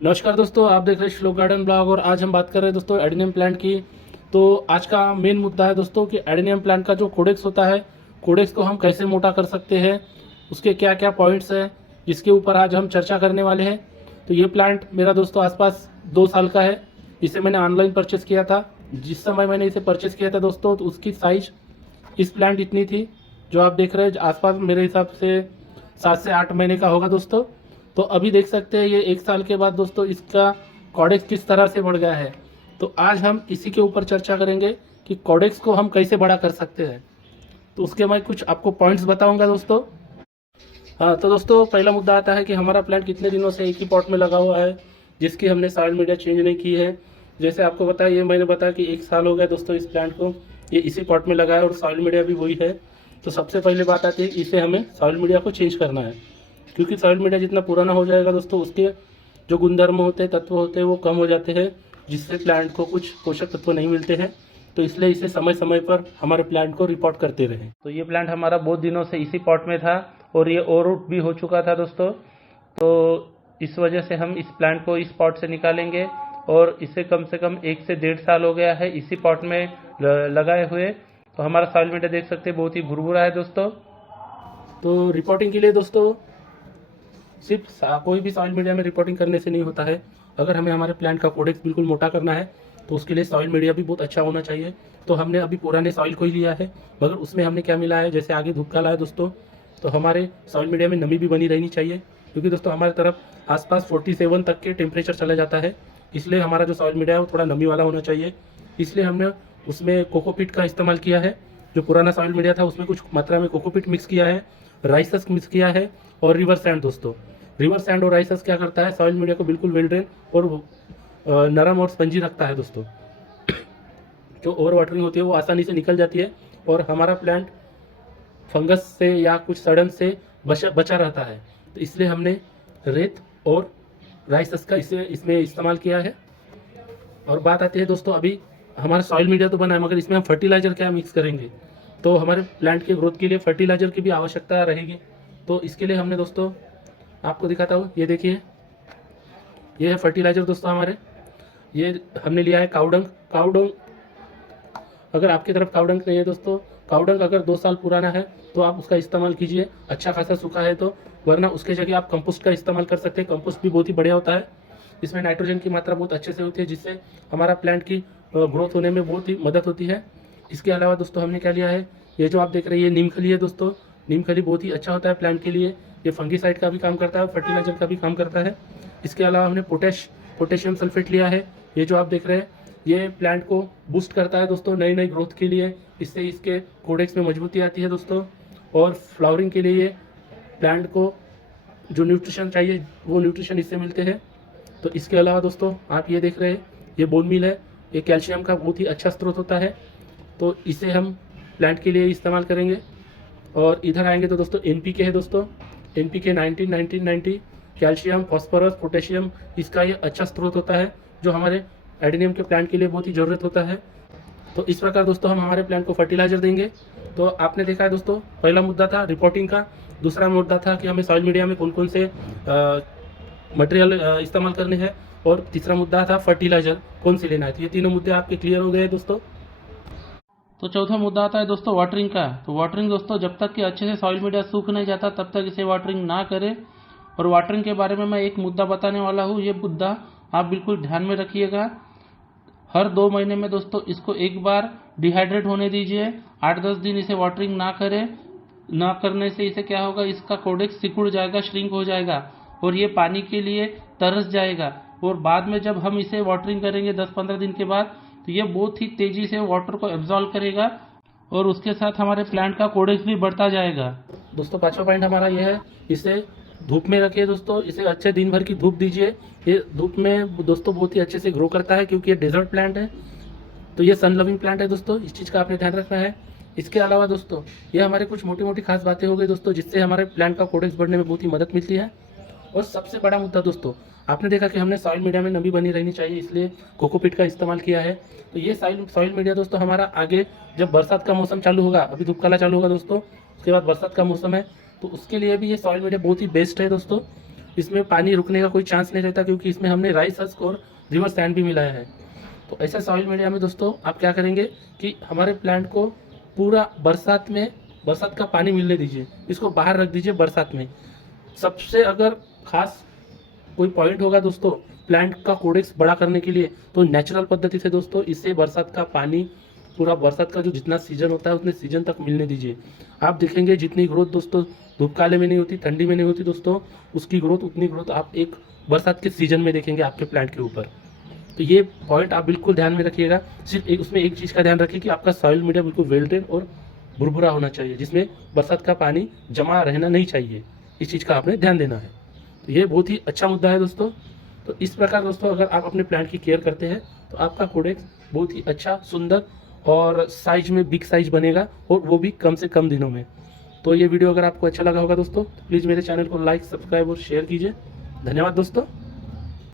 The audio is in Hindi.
नमस्कार दोस्तों, आप देख रहे हैं श्लोक गार्डन ब्लॉग और आज हम बात कर रहे हैं दोस्तों एडेनियम प्लांट की। तो आज का मेन मुद्दा है दोस्तों कि एडेनियम प्लांट का जो कोडेक्स होता है, कोडेक्स को हम कैसे मोटा कर सकते हैं, उसके क्या क्या पॉइंट्स हैं, जिसके ऊपर आज हम चर्चा करने वाले हैं। तो ये प्लांट मेरा दोस्तों आसपास 2 साल का है। इसे मैंने ऑनलाइन परचेस किया था। जिस समय मैंने इसे परचेस किया था दोस्तों, तो उसकी साइज इस प्लांट इतनी थी जो आप देख रहे हैं। आसपास मेरे हिसाब से 7 से 8 महीने का होगा दोस्तों। तो अभी देख सकते हैं ये 1 साल के बाद दोस्तों इसका कॉडेक्स किस तरह से बढ़ गया है। तो आज हम इसी के ऊपर चर्चा करेंगे कि कॉडेक्स को हम कैसे बड़ा कर सकते हैं। तो उसके मैं कुछ आपको पॉइंट्स बताऊंगा दोस्तों। हाँ, तो दोस्तों पहला मुद्दा आता है कि हमारा प्लांट कितने दिनों से एक ही पॉट में लगा हुआ है, जिसकी हमने सॉइल मीडिया चेंज नहीं की है। जैसे आपको बताया, ये मैंने बताया कि 1 साल हो गया दोस्तों इस प्लांट को, ये इसी पॉट में लगा है और सॉइल मीडिया भी वही है। तो सबसे पहले बात आती है, इसे हमें सॉइल मीडिया को चेंज करना है, क्योंकि सॉइल मीडिया जितना पुराना हो जाएगा दोस्तों, उसके जो गुणधर्म होते हैं, तत्व होते हैं, वो कम हो जाते हैं, जिससे प्लांट को कुछ पोषक तत्व नहीं मिलते हैं। तो इसलिए इसे समय समय पर हमारे प्लांट को रिपोर्ट करते रहें। तो ये प्लांट हमारा बहुत दिनों से इसी पॉट में था और ये ओवररूट भी हो चुका था दोस्तों। तो इस वजह से हम इस प्लांट को इस पॉट से निकालेंगे और इसे कम से कम 1 से 1.5 साल हो गया है इसी पॉट में लगाए हुए। तो हमारा सॉइल मीडिया देख सकते हैं बहुत ही भुरभुरा है दोस्तों। तो रिपोर्टिंग के लिए दोस्तों सिर्फ कोई भी सॉइल मीडिया में रिपोर्टिंग करने से नहीं होता है। अगर हमें हमारे प्लांट का कोडेक्स बिल्कुल मोटा करना है तो उसके लिए सॉइल मीडिया भी बहुत अच्छा होना चाहिए। तो हमने अभी पुराने सॉइल को ही लिया है, मगर उसमें हमने क्या मिला है, जैसे आगे धूप काला है दोस्तों, तो हमारे सॉइल मीडिया में नमी भी बनी रहनी चाहिए, क्योंकि दोस्तों हमारे तरफ आसपास 47 तक के टेम्परेचर चला जाता है। इसलिए हमारा जो सॉइल मीडिया है वो थोड़ा नमी वाला होना चाहिए। इसलिए हमने उसमें कोकोपीट का इस्तेमाल किया है। जो पुराना सॉइल मीडिया था उसमें कुछ मात्रा में कोकोपीट मिक्स किया है, राइसस मिक्स किया है और रिवर सैंड दोस्तों। रिवर सैंड और राइसस क्या करता है, सॉइल मीडिया को बिल्कुल वेल ड्रेन और नरम और स्पंजी रखता है दोस्तों। जो ओवर वाटरिंग होती है वो आसानी से निकल जाती है और हमारा प्लांट फंगस से या कुछ सड़न से बचा रहता है। तो इसलिए हमने रेत और राइसस का इसमें इस्तेमाल किया है। और बात आती है दोस्तों, अभी हमारा सॉइल मीडिया तो बना है, मगर इसमें हम फर्टिलाइजर क्या मिक्स करेंगे। तो हमारे प्लांट के ग्रोथ के लिए फर्टिलाइजर की भी आवश्यकता रहेगी। तो इसके लिए हमने दोस्तों आपको दिखाता हूँ, ये देखिए, ये है फर्टिलाइजर दोस्तों हमारे। ये हमने लिया है काउडंग। काउडंग, अगर आपकी तरफ काउडंग नहीं है दोस्तों, काउडंग अगर 2 साल पुराना है तो आप उसका इस्तेमाल कीजिए, अच्छा खासा सूखा है तो। वरना उसके जगह आप कंपोस्ट का इस्तेमाल कर सकते हैं। कंपोस्ट भी बहुत ही बढ़िया होता है, इसमें नाइट्रोजन की मात्रा बहुत अच्छे से होती है, जिससे हमारा प्लांट की ग्रोथ होने में बहुत ही मदद होती है। इसके अलावा दोस्तों हमने क्या लिया है, ये जो आप देख रहे हैं ये नीम खली है दोस्तों। नीम खली बहुत ही अच्छा होता है प्लांट के लिए। ये फंगीसाइड का भी काम करता है, फर्टिलाइजर का भी काम करता है। इसके अलावा हमने पोटेशियम सल्फेट लिया है। ये जो आप देख रहे हैं ये प्लांट को बूस्ट करता है दोस्तों, नई नई ग्रोथ के लिए। इससे इसके कोडेक्स में मजबूती आती है दोस्तों। और फ्लावरिंग के लिए प्लांट को जो न्यूट्रिशन चाहिए वो न्यूट्रिशन इससे मिलते हैं। तो इसके अलावा दोस्तों आप ये देख रहे हैं ये बोन मील है। ये कैल्शियम का बहुत ही अच्छा स्रोत होता है, तो इसे हम प्लांट के लिए इस्तेमाल करेंगे। और इधर आएंगे तो दोस्तों NPK है दोस्तों। NPK 19-19-90 कैल्शियम, फॉस्फोरस, पोटेशियम, इसका ये अच्छा स्रोत होता है जो हमारे एडेनियम के प्लांट के लिए बहुत ही ज़रूरत होता है। तो इस प्रकार दोस्तों हम हमारे प्लांट को फर्टिलाइजर देंगे। तो आपने देखा है दोस्तों, पहला मुद्दा था रिपोर्टिंग का, दूसरा मुद्दा था कि हमें सॉइल मीडिया में कौन कौन से मटेरियल इस्तेमाल करने हैं, और तीसरा मुद्दा था फर्टिलाइजर कौन से लेना है। तो ये तीनों मुद्दे आपके क्लियर हो गए दोस्तों। तो चौथा मुद्दा आता है दोस्तों वाटरिंग का। तो वाटरिंग दोस्तों, जब तक कि अच्छे से सॉइल मीडिया सूख नहीं जाता तब तक इसे वाटरिंग ना करें। और वाटरिंग के बारे में मैं एक मुद्दा बताने वाला हूँ, ये मुद्दा आप बिल्कुल ध्यान में रखिएगा। हर 2 महीने में दोस्तों इसको एक बार डिहाइड्रेट होने दीजिए। 8-10 दिन इसे वाटरिंग ना करें। ना करने से इसे क्या होगा, इसका कोडेक्स सिकुड़ जाएगा, श्रिंक हो जाएगा और ये पानी के लिए तरस जाएगा। और बाद में जब हम इसे वाटरिंग करेंगे 10-15 दिन के बाद, तो ये बहुत ही तेजी से वाटर को एब्जॉर्ब करेगा और उसके साथ हमारे प्लांट का कोडेक्स भी बढ़ता जाएगा। दोस्तों पांचवा पॉइंट हमारा ये है, इसे धूप में रखिए दोस्तों। इसे अच्छे दिन भर की धूप दीजिए। ये धूप में दोस्तों बहुत ही अच्छे से ग्रो करता है, क्योंकि ये डेजर्ट प्लांट है। तो ये सन लविंग प्लांट है दोस्तों, इस चीज़ का आपने ध्यान रखना है। इसके अलावा दोस्तों ये हमारे कुछ मोटी मोटी खास बातें हो गई दोस्तों, जिससे हमारे प्लांट का कोडेक्स बढ़ने में बहुत ही मदद मिलती है। और सबसे बड़ा मुद्दा दोस्तों, आपने देखा कि हमने सॉइल मीडिया में नमी बनी रहनी चाहिए, इसलिए कोकोपीट का इस्तेमाल किया है। तो ये सॉइल मीडिया दोस्तों हमारा आगे जब बरसात का मौसम चालू होगा, अभी धूप काला चालू होगा दोस्तों, उसके बाद बरसात का मौसम है, तो उसके लिए भी ये सॉइल मीडिया बहुत ही बेस्ट है दोस्तों। इसमें पानी रुकने का कोई चांस नहीं रहता, क्योंकि इसमें हमने राइस हस्क और रिवर सैंड भी मिलाया है। तो ऐसा सॉइल मीडिया में दोस्तों आप क्या करेंगे कि हमारे प्लांट को पूरा बरसात का पानी मिलने दीजिए, इसको बाहर रख दीजिए बरसात में। सबसे अगर खास कोई पॉइंट होगा दोस्तों प्लांट का कोडेक्स बड़ा करने के लिए, तो नेचुरल पद्धति से दोस्तों इससे बरसात का पानी पूरा बरसात का जो जितना सीजन होता है उतने सीजन तक मिलने दीजिए। आप देखेंगे जितनी ग्रोथ दोस्तों धूप काले में नहीं होती, ठंडी में नहीं होती दोस्तों, उसकी ग्रोथ उतनी ग्रोथ आप एक बरसात के सीजन में देखेंगे आपके प्लांट के ऊपर। तो ये पॉइंट आप बिल्कुल ध्यान में रखिएगा। सिर्फ एक उसमें एक चीज़ का ध्यान रखिए कि आपका सॉइल मीडिया बिल्कुल वेल्डेड और भुरभुरा होना चाहिए, जिसमें बरसात का पानी जमा रहना नहीं चाहिए। इस चीज़ का आपने ध्यान देना है। तो ये बहुत ही अच्छा मुद्दा है दोस्तों। तो इस प्रकार दोस्तों अगर आप अपने प्लांट की केयर करते हैं तो आपका कोडेक्स बहुत ही अच्छा, सुंदर और साइज में बिग साइज बनेगा, और वो भी कम से कम दिनों में। तो ये वीडियो अगर आपको अच्छा लगा होगा दोस्तों तो प्लीज़ मेरे चैनल को लाइक, सब्सक्राइब और शेयर कीजिए। धन्यवाद दोस्तों।